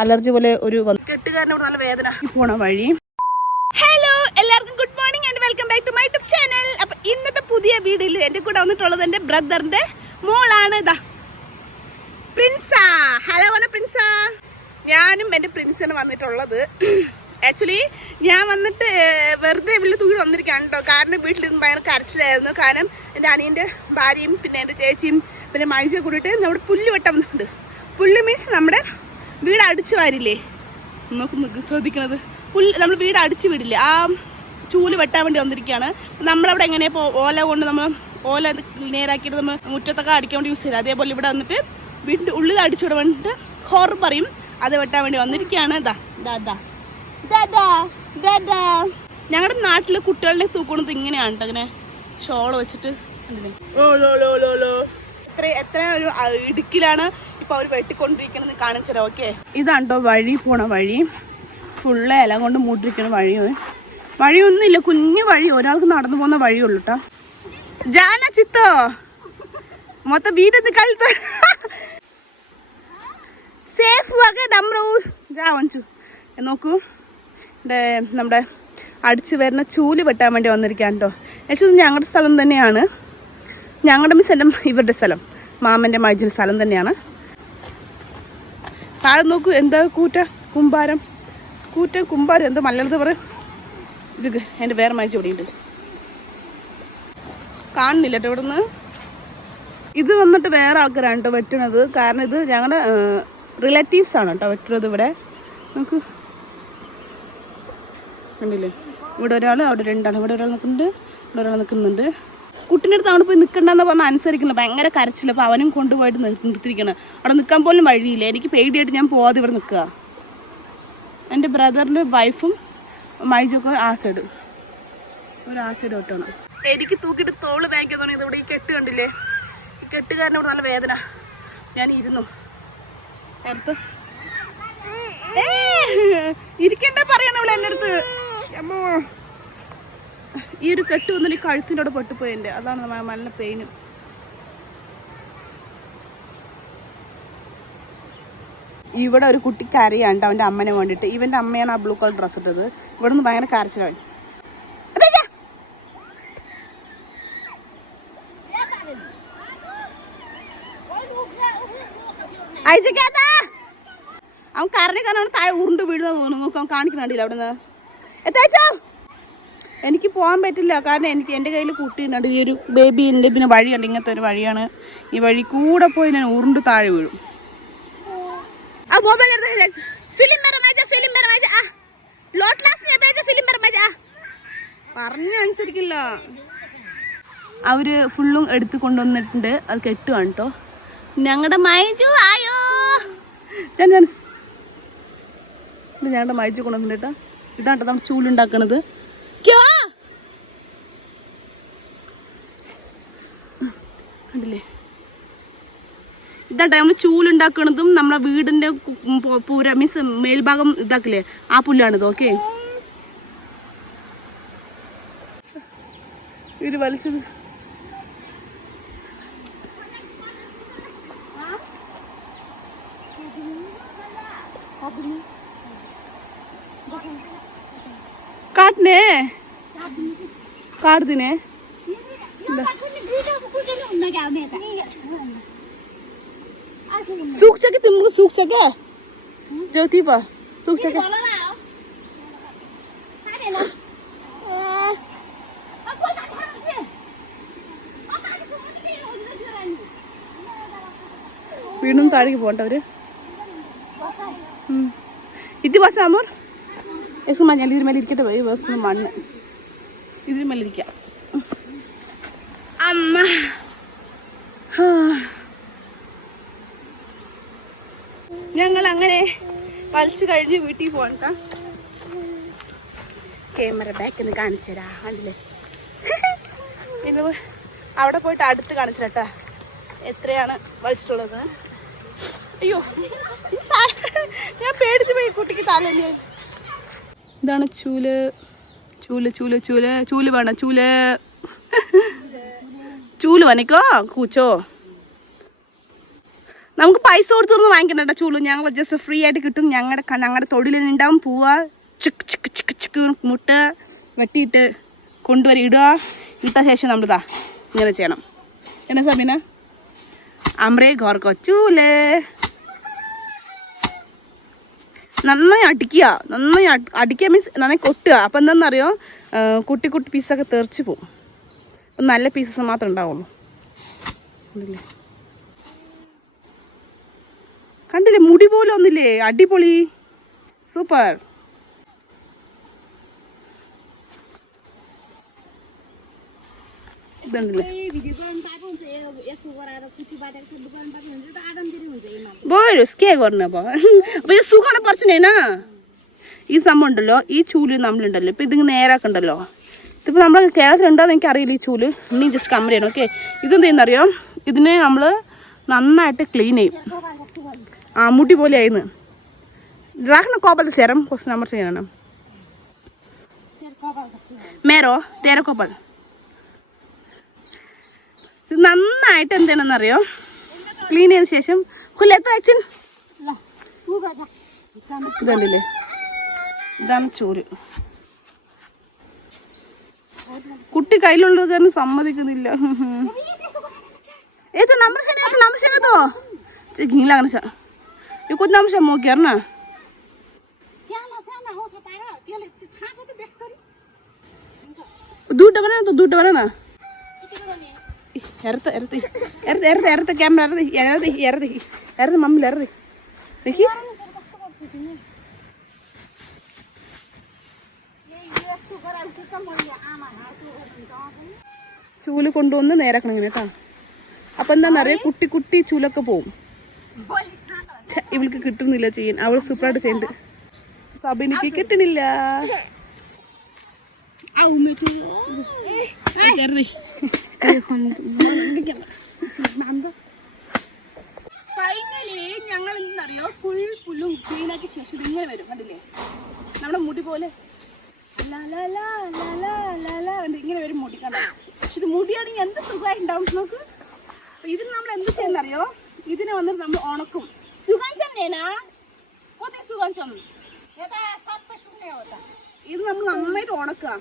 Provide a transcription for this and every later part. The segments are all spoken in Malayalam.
അലർജി പോലെ ഒരു കെട്ടുകാരനോട് നല്ല വേദന. പോണ വഴി. ഹലോ എല്ലാവർക്കും good morning and welcome back to my YouTube channel അപ്പൊ ഇന്നത്തെ പുതിയ വീഡിയോയിൽ എന്റെ കൂടെ വന്നിട്ടുള്ളത് എന്റെ ബ്രദറിന്റെ മോളാണ്. ഇതാ പ്രിൻസാ. ഹലോ വന പ്രിൻസാ. ഞാനും എന്റെ പ്രിൻസാണ് വന്നിട്ടുള്ളത്. ആക്ച്വലി ഞാൻ വന്നിട്ട് വെറുതെ വിളി തൂക്കി വന്നിരിക്കുകയാണ് കേട്ടോ കാരണം വീട്ടിലിരുന്ന് ഭയങ്കര കരച്ചിലായിരുന്നു. കാരണം എന്റെ അനിയന്റെ ഭാര്യയും പിന്നെ എന്റെ ചേച്ചിയും പിന്നെ മൈസിയെ കൂടിയിട്ട് നമ്മുടെ പുല്ല് വെട്ടാൻ വന്നിട്ടുണ്ട്. പുല്ല് മീൻസ് നമ്മുടെ വീട് അടിച്ചു വാരില്ലേ നോക്ക് ശ്രദ്ധിക്കുന്നത് പുല്ല് നമ്മൾ വീട് അടിച്ചു വിടില്ലേ? ആ ചൂൽ വെട്ടാൻ വേണ്ടി വന്നിരിക്കുകയാണ്. നമ്മളവിടെ എങ്ങനെയാ ഇപ്പോൾ ഓല കൊണ്ട് നമ്മൾ ഓല നേരാക്കിയിട്ട് നമ്മൾ മുറ്റത്തൊക്കെ അടിക്കാൻ വേണ്ടി യൂസ് ചെയ്യില്ല അതേപോലെ ഇവിടെ വന്നിട്ട് വീടിന്റെ ഉള്ളിൽ അടിച്ചു വിടാൻ വേണ്ടിയിട്ട് ഹോർ പറയും. അത് വെട്ടാൻ വേണ്ടി വന്നിരിക്കുകയാണ്. ഇതാ ദാ ദാ. ദാ ദാ ഞങ്ങളുടെ നാട്ടിലെ കുട്ടികളുടെ തൂക്കുന്നത് ഇങ്ങനെയാണ് കേട്ടോ അങ്ങനെ ഷോൾ വെച്ചിട്ട്. എന്തിനാ ഓ, ലോ, ലോ, ലോ, ലോ. എത്ര എത്ര ഒരു ഇടുക്കിലാണ് ഇപ്പൊ അവർ വെട്ടിക്കൊണ്ടിരിക്കണെന്ന് കാണിച്ചത് ഓക്കെ ഇതാണ്ടോ വഴി പോണ വഴി. ഫുള്ള് ഇല കൊണ്ട് മൂട്ടിരിക്കണ വഴി വഴിയൊന്നുമില്ല കുഞ്ഞു വഴി. ഒരാൾക്ക് നടന്നു പോകുന്ന വഴിയുള്ളൂ കേട്ടോ ജാന ചിത്തോ? മൊത്തം വീട് കഴുത്ത്. സേഫ് ആകെ നമ്മറൂ വഞ്ചു. നോക്കൂ. നമ്മുടെ അടിച്ചു വരുന്ന ചൂൽ വെട്ടാൻ വേണ്ടി വന്നിരിക്കാൻ കേട്ടോ ഏകദേശം ഞങ്ങളുടെ സ്ഥലം തന്നെയാണ്. ഞങ്ങളുടെ മിസ് എല്ലാം ഇവരുടെ സ്ഥലം. മാമന്റെ മൈജിന്റെ സ്ഥലം തന്നെയാണ്. താഴെ നോക്കൂ എന്താ കൂറ്റ കുമ്പാരം? കൂറ്റ കുമ്പാരം എന്താ മലയാളത്തിൽ പറ. ഇത് എന്റെ വേറെ മൈജ് ഇവിടെ ഉണ്ട്. കാണുന്നില്ല കേട്ടോ ഇത് വന്നിട്ട് വേറെ ആൾക്കാരാണ് കേട്ടോ വെറ്റണത് കാരണം ഇത് ഞങ്ങളുടെ റിലേറ്റീവ്സ് ആണ് കേട്ടോ വെറ്റണത് ഇവിടെ. നമുക്ക് കണ്ടില്ലേ? ഇവിടെ ഒരാൾ അവിടെ രണ്ടാണ് ഇവിടെ ഒരാൾ നിൽക്കുന്നുണ്ട് ഇവിടെ ഒരാൾ നിൽക്കുന്നുണ്ട്. കുട്ടീന്റെ അടുത്ത് അവിടെ പോയി നിൽക്കണ്ടെന്ന് പറഞ്ഞാൽ അനുസരിക്കില്ല ഭയങ്കര കരച്ചില്ല അപ്പോൾ അവനും കൊണ്ടുപോയിട്ട് നിർ- നിർത്തിയിരിക്കണം. അവിടെ നിൽക്കാൻ പോലും വഴിയില്ല. എനിക്ക് പേടിയായിട്ട് ഞാൻ പോവാതെ ഇവിടെ നിൽക്കുക. എന്റെ ബ്രദറിന്റെ വൈഫും മൈജൊക്കെ ആ സൈഡ് ഒരു ആ സൈഡ് എനിക്ക് തൂക്കിയിട്ട് തോൾ ബാങ്ക് തുടങ്ങിയത് ഇവിടെ ഈ കെട്ട് കണ്ടില്ലേ? ഈ കെട്ടുകാരനോട് നല്ല വേദന. ഞാൻ ഇരുന്നു. നേരത്തെ ഇരിക്കണ്ടേ പറയണ ഇവിടെ എന്റെ അടുത്ത്. അമ്മോ. ഈ ഒരു കെട്ട് വന്നിട്ട് ഈ കഴുത്തിന്റെ അവിടെ പൊട്ടിപ്പോയി എന്റെ അതാണ് നല്ല പെയിന് ഇവിടെ ഒരു കുട്ടി കരയാണ്ട് അവന്റെ അമ്മനെ വേണ്ടിയിട്ട്. ഇവന്റെ അമ്മയാണ് ആ ബ്ലൂ കളർ ഡ്രസ്സ് ഇട്ടത്. ഇവിടെ നിന്ന് ഭയങ്കര കരച്ചിലാണ് അവൻ. കരഞ്ഞ കാരണം താഴെ ഉരുണ്ട് വീഴുന്നത് തോന്നുന്നു. നോക്ക് കാണിക്കുന്നുണ്ടല്ലോ അവിടുന്ന്. എത്തയച്ചോ എനിക്ക് പോകാൻ പറ്റില്ല. കാരണം എനിക്ക് എന്റെ കയ്യിൽ കുട്ടിയുണ്ട്. ഈ ഒരു ബേബി ഉണ്ട്. പിന്നെ വഴിയുണ്ട്. ഇങ്ങനത്തെ ഒരു വഴിയാണ്. ഈ വഴി കൂടെ പോയി ഞാൻ ഉരുണ്ട് താഴെ വീഴും. ആ മൊബൈൽ ഫിലിം ഫിലിം ഫിലിം അവർ ഫുള്ളും എടുത്തു കൊണ്ടുവന്നിട്ടുണ്ട്. അത് കെട്ടുവാണ് കേട്ടോ ഞങ്ങളുടെ മൈജു ആയോ? ഞങ്ങളുടെ മൈജു കൊണ്ടുവന്നിട്ട് ഇതാട്ടോ നമ്മൾ ചൂലുണ്ടാക്കണത്. ഇതില്ലേ ഇതാട്ടെ നമ്മൾ ചൂലുണ്ടാക്കണതും നമ്മളെ വീടിന്റെ പൂര മീൻസ് മേൽഭാഗം ഇതാക്കില്ലേ? ആ പുല്ലാണിത് ഓക്കെ ഇവർ വലിച്ചത്. കാട്ടിനെ. കാട്ടിനെ सूख सके तुमको सूख सके ज्योति पर सूख सके വീണ്ടും താഴേക്ക് പോകണ്ട അവര് ഇത് ബസ് അമർ എസ് മഞ്ഞൾ ഇതിന് മേലെ ഇരിക്കട്ടെ പോയി വേറെ മണ്ണ് ഇതിന് മേലെ ഇരിക്കാം അമ്മ ഞങ്ങൾ അങ്ങനെ കളിച്ചു കഴിഞ്ഞ് വീട്ടിൽ പോകണ്ട ക്യാമറ ബാക്ക് ഒന്ന് കാണിച്ചരാ കണ്ടില്ലേ? പിന്നെ അവിടെ പോയിട്ട് അടുത്ത് കാണിച്ചിട്ടാ എത്രയാണ് വലിച്ചിട്ടുള്ളത്. അയ്യോ ഞാൻ പേടിച്ച് പോയി കുട്ടിക്ക് തല ഇതാണ് ചൂൽ. ചൂൽ ചൂൽ ചൂൽ. ചൂൽ വേണം ചൂൽ. ചൂൽ വനിക്കോ കൂച്ചോ? നമുക്ക് പൈസ കൊടുത്തൊന്നും വാങ്ങിക്കണ്ട ചൂൾ. ഞങ്ങൾ ജസ്റ്റ് ഫ്രീ ആയിട്ട് കിട്ടും. ഞങ്ങളുടെ ഞങ്ങളുടെ തൊഴിലിനുണ്ടാവും. പോവുക ചിക്ക് ചിക്ക് ചിക്ക് ചിക്ക് മുട്ട വെട്ടിയിട്ട് കൊണ്ടുവരി ഇടുക. ഇട്ട ശേഷം നമ്മളിതാ ഇങ്ങനെ ചെയ്യണം. എന്നാ സബീന? അമ്രേ ഘോർക്കോ ചൂലേ നന്നായി അടിക്കുക. നന്നായി അടി- അടിക്കുക മീൻസ് നന്നായി കൊട്ടുക. അപ്പം എന്താണെന്നറിയോ കുട്ടി കുട്ടി പീസൊക്കെ തെറിച്ച് പോകും അപ്പം നല്ല പീസസ് മാത്രമേ ഉണ്ടാവുള്ളൂ. കണ്ടില്ലേ? മുടി പോലും ഒന്നില്ലേ അടിപൊളി. സൂപ്പർ. ഈ സംഭവം ഉണ്ടല്ലോ ഈ ചൂൽ നമ്മളുണ്ടല്ലോ. ഇപ്പൊ ഇതിങ്ങനെ നേരാക്കണ്ടല്ലോ. നമ്മുടെ കേരളത്തിൽ ഉണ്ടോന്ന് എനിക്ക് അറിയില്ല ഈ ചൂൽ. ഇനി ജസ്റ്റ് കമ്മറിയാണ് ഓക്കെ ഇതെന്തെന്നറിയോ ഇതിനെ നമ്മൾ നന്നായിട്ട് ക്ലീൻ ചെയ്യും. മുടി പോലെ ആയിന്ന് രാഹന കോപ്പൽ ചേരം കുറച്ച് നമ്പർ ചെയ്യണം മേരോ തേര കോപ്പൽ ഇത് നന്നായിട്ട് എന്താണെന്നറിയോ ക്ലീൻ ചെയ്ത ശേഷം. കുലത്ത് അച്ഛൻ? ഇതുണ്ടല്ലേ? ഇതാണ് ചോറ്. കുട്ടി കയ്യിലുള്ളത് കാരണം സമ്മതിക്കുന്നില്ല. ഏത് നമ്പർ ശനത്തോ നമ്പർ ശനത്തോ അങ്ങനെ ये कुछ नाम से मो क्या ना दूध बना तो दूध बना ना എറത്ത് എറത്ത് എറത്ത് എറത്ത് എറത്ത് ക്യാമറ എറത്ത് എറത്ത് എറത്ത് എറത്ത് മമ്മിൽ എറത്ത് देखी ചൂല് കൊണ്ടുവന്ന് നേരാക്കണം ഇങ്ങനെ കേട്ടോ അപ്പൊ എന്താണെന്നറിയാം കുട്ടി കുട്ടി ചൂലൊക്കെ പോവും ഛെ, ഇവൾക്ക് കിട്ടുന്നില്ല ചെയ്യാൻ അവൾ സൂപ്പറായിട്ട് ചെയ്യുന്നുണ്ട്. സബിനിക്ക് കിട്ടണില്ല. ഫൈനലി ഞങ്ങൾ എന്തെന്നറിയോ ഫുൾ ഫുള്ളും ക്ലീനാക്കി ശേഷം ഇങ്ങനെ വരും കണ്ടില്ലേ? നമ്മുടെ മുടി പോലെ. ലാ ലാ ലാ ലാ ലാ ലാ ലാ കണ്ടോ? ഇങ്ങനെ വരും മുടി കണ്ടോ? പക്ഷെ ഇത് മുടിയാണെങ്കിൽ എന്ത് സുഖമായിട്ടുണ്ടാവും നോക്ക്. ഇതിന് നമ്മൾ എന്ത് ചെയ്യുന്നറിയോ? ഇതിനെ വന്നിട്ട് നമ്മൾ ഉണക്കും. സുഖാൻ ചെന്നേനാ പോത്തെ ചെന്നു ഇത് നമ്മൾ നന്നായിട്ട് ഉണക്കുക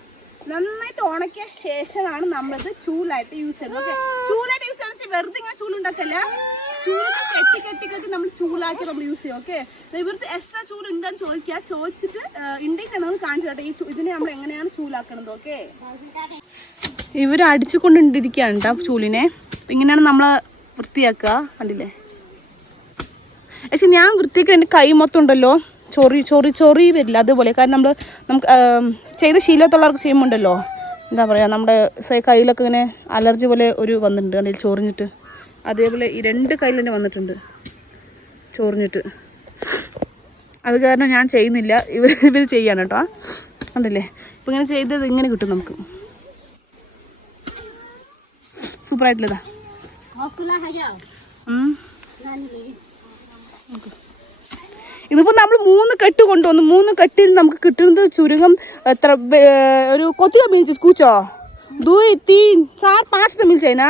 നന്നായിട്ട് ഉണക്കിയ ശേഷമാണ് നമ്മളിത് ചൂലായിട്ട് യൂസ് ചെയ്യുന്നത്. ഓക്കെ ചൂലായിട്ട് യൂസ് ചെയ്യുന്നത് വെറുതെ ഇങ്ങനെ ചൂലുണ്ടാക്കല്ല. ചൂലൊക്കെ കെട്ടി കെട്ടി കെട്ടി നമ്മൾ ചൂലാക്കി നമ്മൾ യൂസ് ചെയ്യും. ഓക്കെ ഇവിടുത്തെ എക്സ്ട്രാ ചൂൽ ഉണ്ടെന്ന് ചോദിക്കുക ചോദിച്ചിട്ട് ഉണ്ടെങ്കിൽ നമ്മൾ കാണിച്ചു കേട്ടോ ഈ ഇതിനെ നമ്മൾ എങ്ങനെയാണ് ചൂലാക്കണത്? ഓക്കെ ഇവർ അടിച്ചു കൊണ്ടിരിക്കുകയാണ് കേട്ടോ ചൂലിനെ ഇങ്ങനെയാണ് നമ്മൾ വൃത്തിയാക്കുക. കണ്ടില്ലേ? പക്ഷെ ഞാൻ വൃത്തിക്ക് എന്റെ കൈ മൊത്തം ഉണ്ടല്ലോ. ചൊറി ചൊറി ചൊറി വരില്ല അതുപോലെ. കാരണം നമ്മൾ നമുക്ക് ചെയ്ത് ശീലത്തുള്ളവർക്ക് ചെയ്യുമ്പോണ്ടല്ലോ. എന്താ പറയുക നമ്മുടെ കയ്യിലൊക്കെ ഇങ്ങനെ അലർജി പോലെ ഒരു വന്നിട്ടുണ്ട്. കണ്ടില്ല? ചൊറിഞ്ഞിട്ട്. അതേപോലെ ഈ രണ്ട് കയ്യിൽ തന്നെ വന്നിട്ടുണ്ട്. ചൊറിഞ്ഞിട്ട്. അത് കാരണം ഞാൻ ചെയ്യുന്നില്ല. ഇവർ ഇവർ ചെയ്യാണ് കേട്ടോ. ഉണ്ടല്ലേ ഇപ്പം ഇങ്ങനെ ചെയ്തത് ഇങ്ങനെ കിട്ടും നമുക്ക്. സൂപ്പറായിട്ടുള്ളതാ. ഇതിപ്പോൾ നമ്മൾ മൂന്ന് കെട്ട് കൊണ്ടുവന്നു. മൂന്ന് കെട്ടിൽ നമുക്ക് കിട്ടുന്നത് ചുരുങ്ങം എത്ര ഒരു കൊത്തിയ മീൻസ് കൂച്ചോ? ଦୁଇ ତିନ ଚାର ପାଞ୍ଚଟା ମିଳିଛାଇ ନା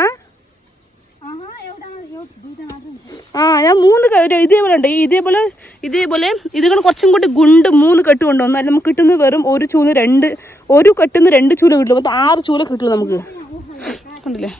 ആ ഞാൻ മൂന്ന് ഇതേപോലെ ഉണ്ട്. ഇതേപോലെ ഇതേപോലെ ഇതിങ്ങനെ കുറച്ചും കൂടി ഗുണ്ട് മൂന്ന് കെട്ട് കൊണ്ടുവന്നു. നമുക്ക് കിട്ടുന്നത് വെറും ഒരു ചൂൽ രണ്ട് ഒരു കെട്ടിന്ന് രണ്ട് ചൂല കിട്ടുള്ളൂ അപ്പം ആറ് ചൂല കിട്ടുള്ളൂ നമുക്ക്. കണ്ടില്ലേ?